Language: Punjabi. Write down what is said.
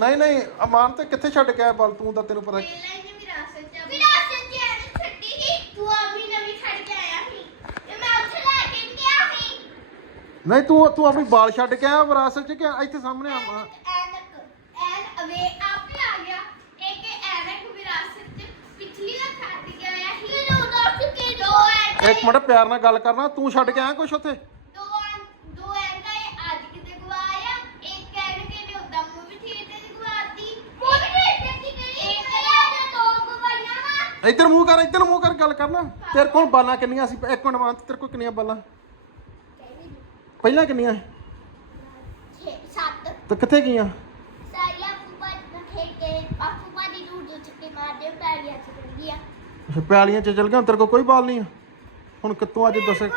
ਨਹੀਂ ਨਹੀਂ ਅਮਾਨ ਤੇ ਕਿੱਥੇ ਛੱਡ ਕੇ ਆਇਆ ਬਲ ਤੂੰ ਤਾਂ ਤੈਨੂੰ ਪਤਾ ਪਹਿਲਾਂ ਹੀ ਵਿਰਾਸਤ ਚ ਐਨ ਛੱਡੀ ਸੀ ਤੂੰ ਆਪਣੀ ਨਵੀਂ ਛੱਡ ਕੇ ਆਇਆ ਸੀ ਤੇ ਮੈਂ ਉੱਥੇ ਲੈ ਕੇ ਵੀ ਗਿਆ ਸੀ ਨਹੀਂ ਤੂੰ ਆਪਣੀ ਬਾਲ ਛੱਡ ਕੇ ਆਇਆ ਵਿਰਾਸਤ ਚ ਕਿ ਇੱਥੇ ਸਾਹਮਣੇ ਆ ਐਨ ਅਵੇ ਆਪੇ ਆ ਗਿਆ ਇੱਕ ਐਨਕ ਵਿਰਾਸਤ ਚ ਪਿਛਲੀ ਦਾ ਛੱਡ ਕੇ ਆਇਆ ਸੀ ਤੇ ਉਦੋਂ ਕਿ ਦੋ ਇੱਕ ਮਿੰਟ ਪਿਆਰ ਨਾਲ ਗੱਲ ਕਰਨਾ ਤੂੰ ਛੱਡ ਕੇ ਆਇਆ ਕੁਛ ਉੱਥੇ ਦੋ ਐਨਕਾਂ ਇਹ ਅੱਜ ਕਿਤੇ ਗਵਾਇਆ ਇੱਕ ਐਨਕ ਇਹਨੇ ਉਦਾਂ ਮੂਵੀ ਥੀਏਟਰ ਚ ਗਵਾਤੀ ਮੂਵੀ ਥੀਏਟਰ ਚ ਗਈ ਇੱਕ ਲਿਆ ਦੋ ਗਵਾਈਆਂ ਵਾ ਇੱਧਰ ਮੂੰਹ ਕਰ ਗੱਲ ਕਰਨਾ ਤੇਰੇ ਕੋਲ ਬਾਲਾਂ ਕਿੰਨੀਆਂ ਸੀ ਇੱਕ ਮਿੰਟ ਮਾਨ ਤੇਰੇ ਕੋਲ ਕਿੰਨੀਆਂ ਬਾਲਾਂ ਪਹਿਲਾਂ ਕਿੰਨੀਆਂ 7 ਤੇ ਕਿੱਥੇ ਗਈਆਂ ਸਾਰੀਆਂ ਫੁੱਪਾ ਖੇਡ ਕੇ ਫੁੱਪਾ ਦੀ ਦੂਰ ਦੋ ਛੱਕੇ ਮਾਰਦੇ ਪੈਰੀਆਂ ਚ ਚੜ ਗਿਆ ਪਿਆਲੀਆਂ ਚ ਚਲ ਗਿਆ ਤੇਰੇ ਕੋਲ ਕੋਈ ਬਾਲ ਨਹੀਂ ਆ ਹੁਣ ਕਿੱਥੋਂ ਅੱਜ ਦੱਸੇ